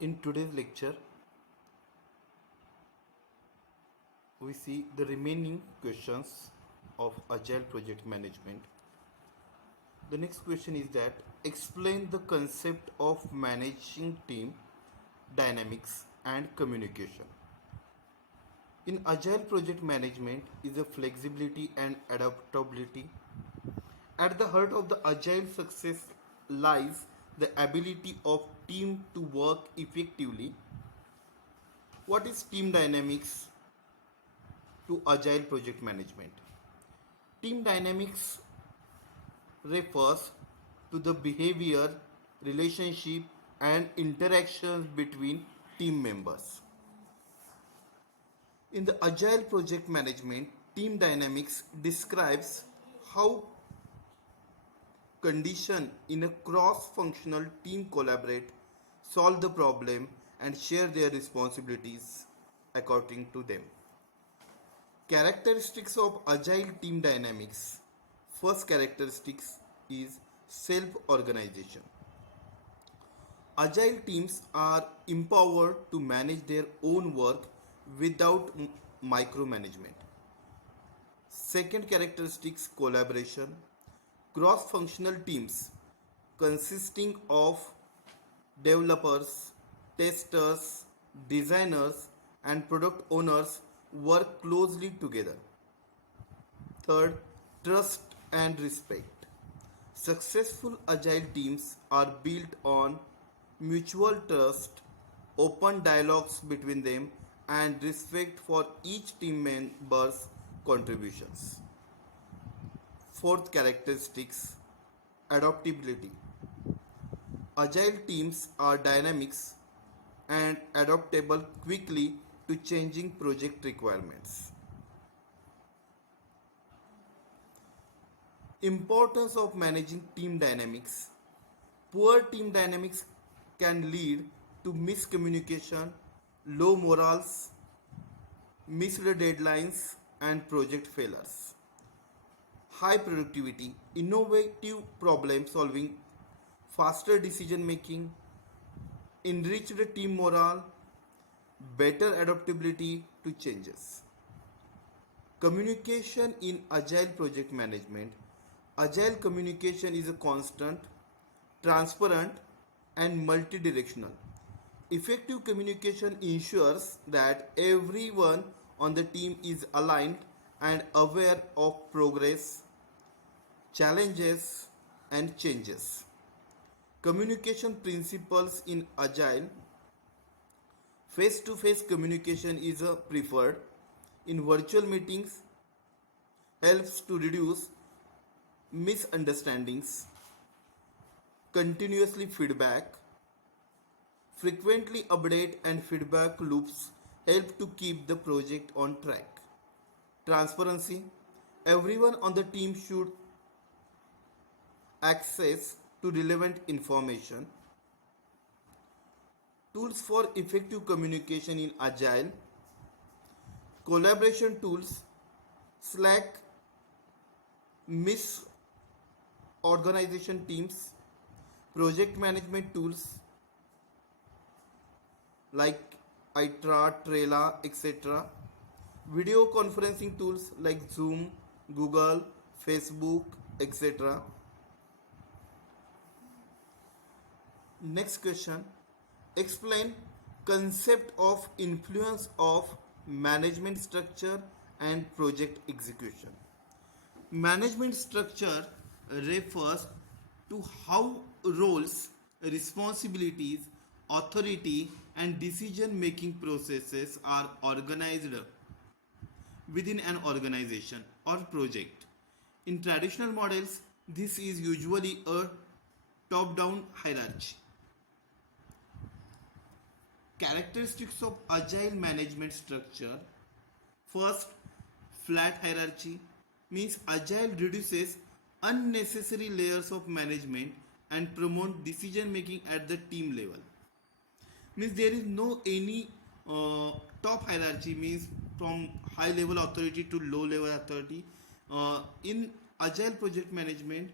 In today's lecture, we see the remaining questions of Agile project management. The next question is that explain the concept of managing team dynamics and communication. In Agile project management is a flexibility and adaptability. At the heart of the Agile success lies the ability of team to work effectively. What is team dynamics to Agile project management? Team dynamics refers to the behavior, relationship, and interactions between team members. In the Agile project management, team dynamics describes how condition in a cross-functional team collaborate, solve the problem, and share their responsibilities according to them. Characteristics of Agile team dynamics. First characteristics is self-organization. Agile teams are empowered to manage their own work without micromanagement. Second characteristics collaboration. Cross functional teams consisting of developers, testers, designers, and product owners work closely together. Third, trust and respect. Successful agile teams are built on mutual trust, open dialogues between them, and respect for each team member's contributions. Fourth characteristics adaptability. Agile teams are dynamics and adaptable quickly to changing project requirements. Importance of managing team dynamics. Poor team dynamics can lead to miscommunication, low morals, missed deadlines, and project failures. High productivity, innovative problem solving, faster decision making, enriched team morale, better adaptability to changes. Communication in Agile project management. Agile communication is a constant, transparent, and multidirectional. Effective communication ensures that everyone on the team is aligned and aware of progress, challenges, and changes. Communication principles in Agile. Face to face communication is preferred. In virtual meetings, helps to reduce misunderstandings. Continuously feedback. Frequently update and feedback loops help to keep the project on track. Transparency. Everyone on the team should access to relevant information. Tools for effective communication in Agile. Collaboration tools. Slack, misorganization teams, project management tools like ITRA, Trela, etc. Video conferencing tools like Zoom, Google, Facebook, etc. Next question. Explain concept of influence of management structure and project execution. Management structure refers to how roles, responsibilities, authority, and decision making processes are organized within an organization or project. In traditional models, this is usually a top down hierarchy. Characteristics of agile management structure. First, flat hierarchy means agile reduces unnecessary layers of management and promote decision making at the team level. Means there is no any top hierarchy, means from high level authority to low level authority. In agile project management,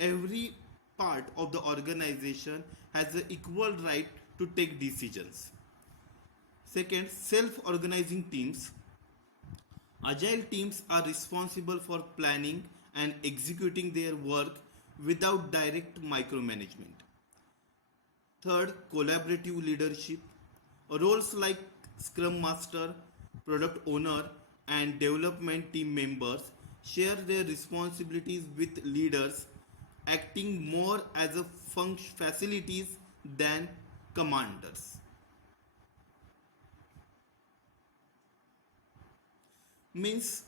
every part of the organization has the equal right to take decisions. Second, self-organizing teams. Agile teams are responsible for planning and executing their work without direct micromanagement. Third, collaborative leadership. Roles like Scrum Master, Product Owner, and development team members share their responsibilities with leaders, acting more as a facilities than commanders. Means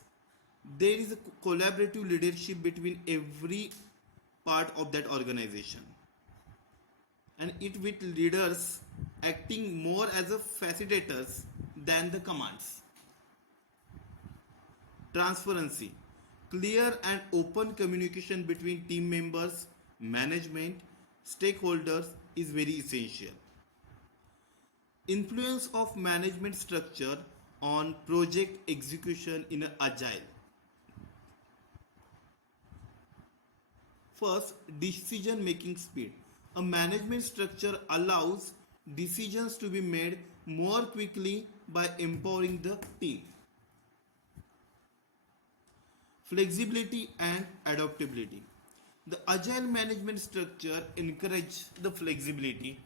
there is a collaborative leadership between every part of that organization, and it with leaders acting more as a facilitators than the commands. Transparency. Clear and open communication between team members, management, stakeholders is very essential. Influence of management structure on project execution in an agile. First, decision making speed. A management structure allows decisions to be made more quickly by empowering the team. Flexibility and adaptability. The agile management structure encourages the flexibility.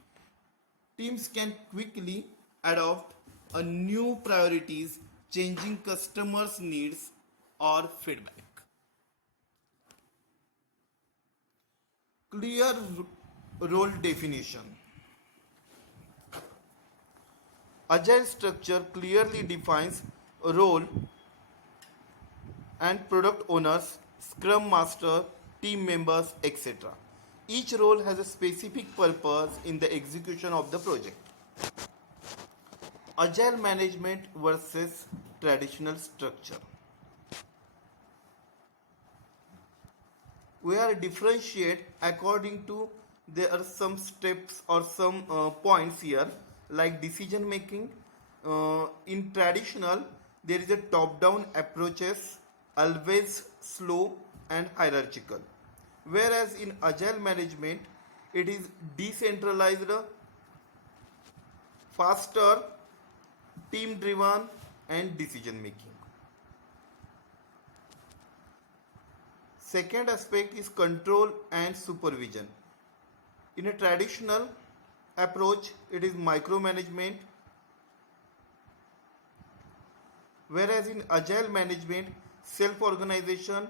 Teams can quickly adopt a new priorities, changing customers' needs or feedback. Clear role definition. Agile structure clearly defines role and product owners, scrum master, team members, etc. Each role has a specific purpose in the execution of the project. Agile management versus traditional structure. We are differentiate according to there are some steps or some points here like decision making. In traditional there is a top down approaches, always slow and hierarchical, whereas in agile management it is decentralized, faster, team driven and decision making. Second aspect is control and supervision. In a traditional approach, it is micromanagement, whereas in agile management, self organization,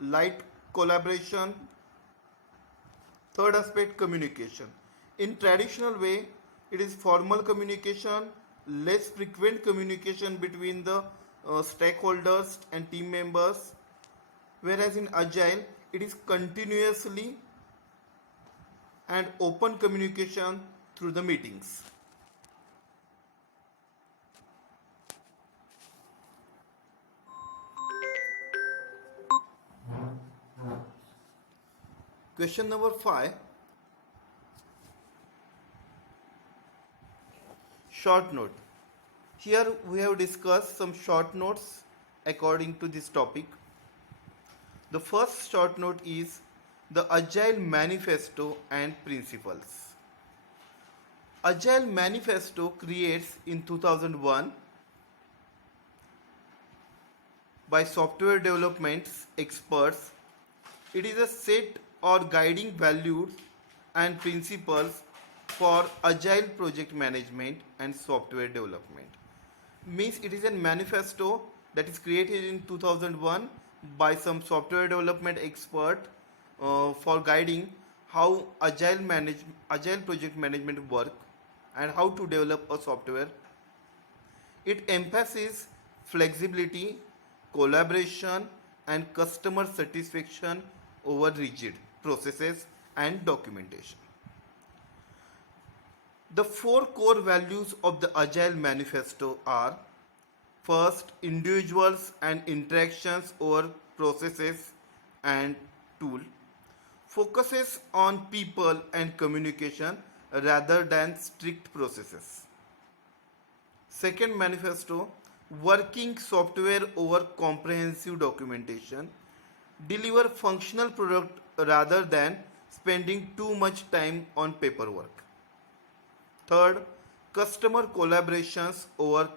light collaboration. Third aspect, communication. In traditional way, it is formal communication, less frequent communication between the stakeholders and team members, whereas in agile it is continuously and open communication through the meetings. Question number 5. Short note. Here we have discussed some short notes according to this topic. The first short note is the Agile Manifesto and Principles. Agile Manifesto creates in 2001 by software development experts. It is a set or guiding values and principles for agile project management and software development. Means it is a manifesto that is created in 2001 by some software development expert for guiding how agile project management work and how to develop a software. It emphasizes flexibility, collaboration and customer satisfaction over rigid processes and documentation. The 4 core values of the Agile Manifesto are: first, individuals and interactions over processes and tool. Focuses on people and communication rather than strict processes. Second manifesto, working software over comprehensive documentation. Deliver functional product rather than spending too much time on paperwork. Third, customer collaborations over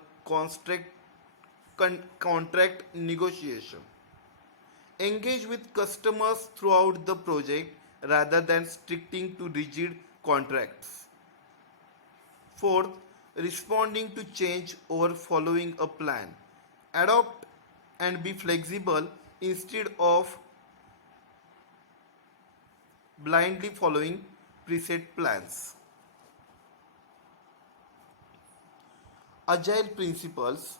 contract negotiation. Engage with customers throughout the project rather than sticking to rigid contracts. Fourth, responding to change over following a plan. Adopt and be flexible instead of blindly following preset plans. Agile principles: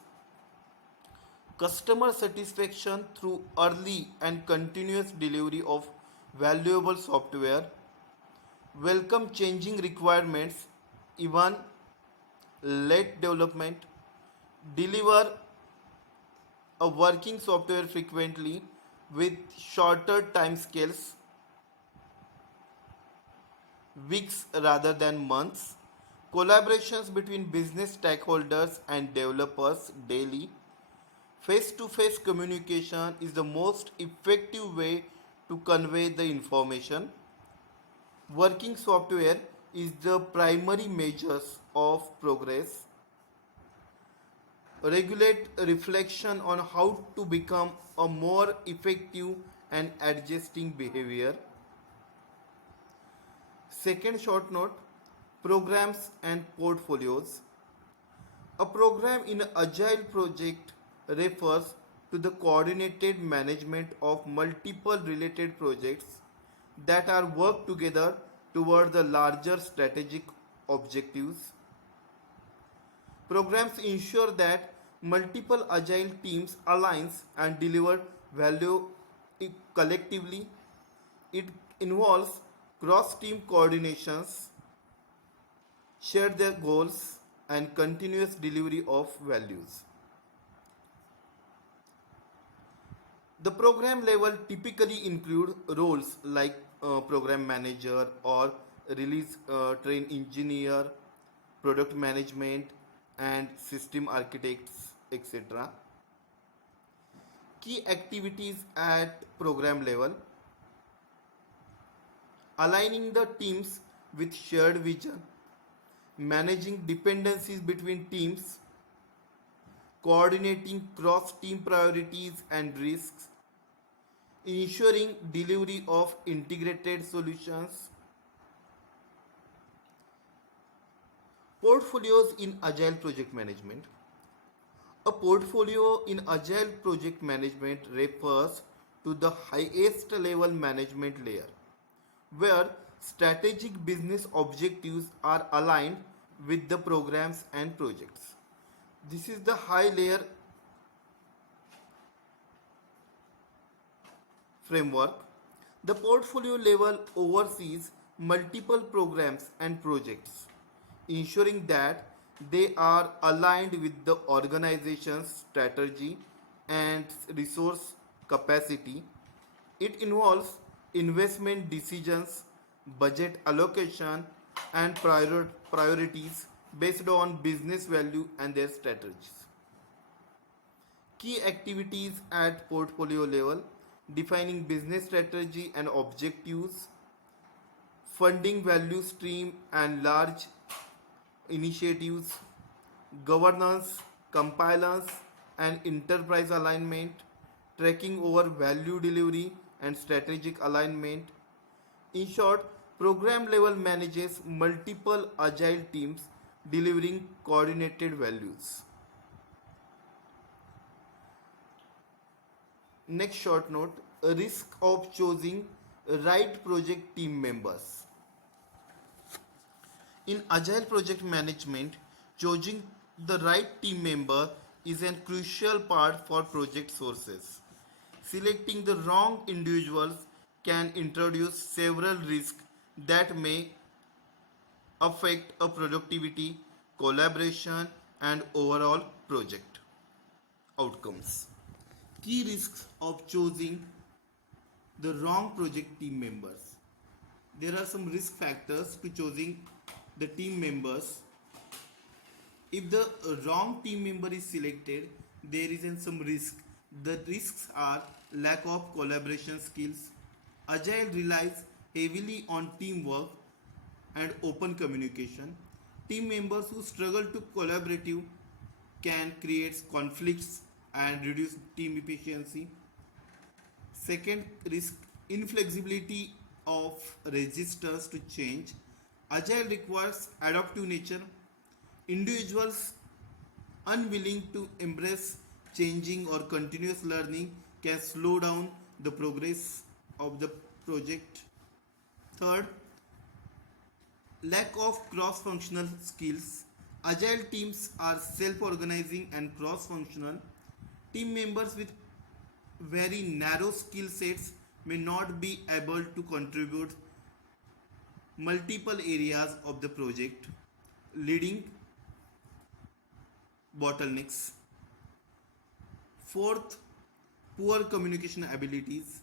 customer satisfaction through early and continuous delivery of valuable software, welcome changing requirements, even late development, deliver a working software frequently with shorter timescales, weeks rather than months, collaborations between business stakeholders and developers daily. Face to face communication is the most effective way to convey the information. Working software is the primary measures of progress. Regulate reflection on how to become a more effective and adjusting behavior. Second short note: programs and portfolios. A program in an agile project refers to the coordinated management of multiple related projects that are worked together toward the larger strategic objectives. Programs ensure that multiple agile teams aligns and deliver value collectively. It involves cross-team coordinations, share their goals, and continuous delivery of values. The program level typically include roles like program manager or release train engineer, product management, and system architects, etc. Key activities at program level: aligning the teams with shared vision, managing dependencies between teams, coordinating cross team priorities and risks, ensuring delivery of integrated solutions. Portfolios in Agile Project Management. A portfolio in Agile Project Management refers to the highest level management layer, where strategic business objectives are aligned with the programs and projects. This is the high layer framework. The portfolio level oversees multiple programs and projects, ensuring that they are aligned with the organization's strategy and resource capacity. It involves investment decisions, budget allocation, and priorities based on business value and their strategies. Key activities at portfolio level: defining business strategy and objectives, funding value stream and large initiatives, governance, compliance, and enterprise alignment, tracking over value delivery and strategic alignment. In short, program level manages multiple agile teams delivering coordinated values. Next short note: a risk of choosing right project team members. In agile project management, choosing the right team member is a crucial part for project success. Selecting the wrong individuals can introduce several risks that may affect a productivity, collaboration, and overall project outcomes. Key risks of choosing the wrong project team members. There are some risk factors to choosing the team members. If the wrong team member is selected, there is some risk. The risks are lack of collaboration skills. Agile relies heavily on teamwork and open communication. Team members who struggle to collaborative can create conflicts and reduce team efficiency. Second, risk inflexibility of resistance to change. Agile requires adaptive nature. Individuals unwilling to embrace changing or continuous learning can slow down the progress of the project. Third, lack of cross functional skills. Agile teams are self organizing and cross functional. Team members with very narrow skill sets may not be able to contribute multiple areas of the project, leading bottlenecks. Fourth, poor communication abilities.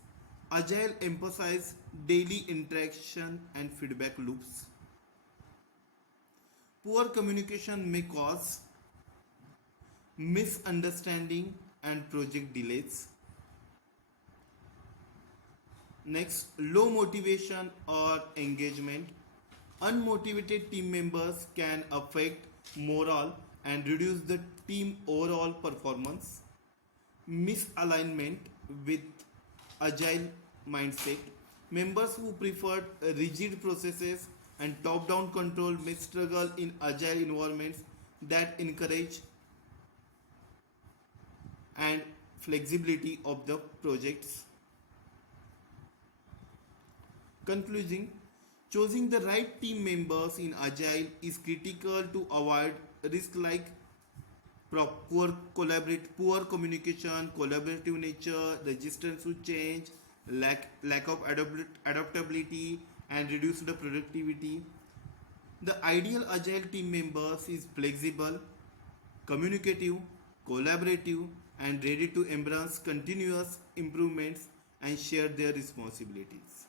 Agile emphasize daily interaction and feedback loops. Poor communication may cause misunderstanding and project delays. Next, low motivation or engagement. Unmotivated team members can affect morale and reduce the team overall performance. Misalignment with agile mindset. Members who prefer rigid processes and top down control may struggle in agile environments that encourage and flexibility of the projects. Concluding, choosing the right team members in Agile is critical to avoid risks like poor communication, collaborative nature, resistance to change, lack of adaptability, and reduced productivity. The ideal Agile team members is flexible, communicative, collaborative, and ready to embrace continuous improvements and share their responsibilities.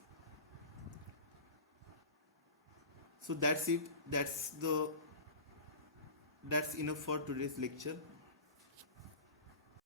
So that's it. That's enough for today's lecture.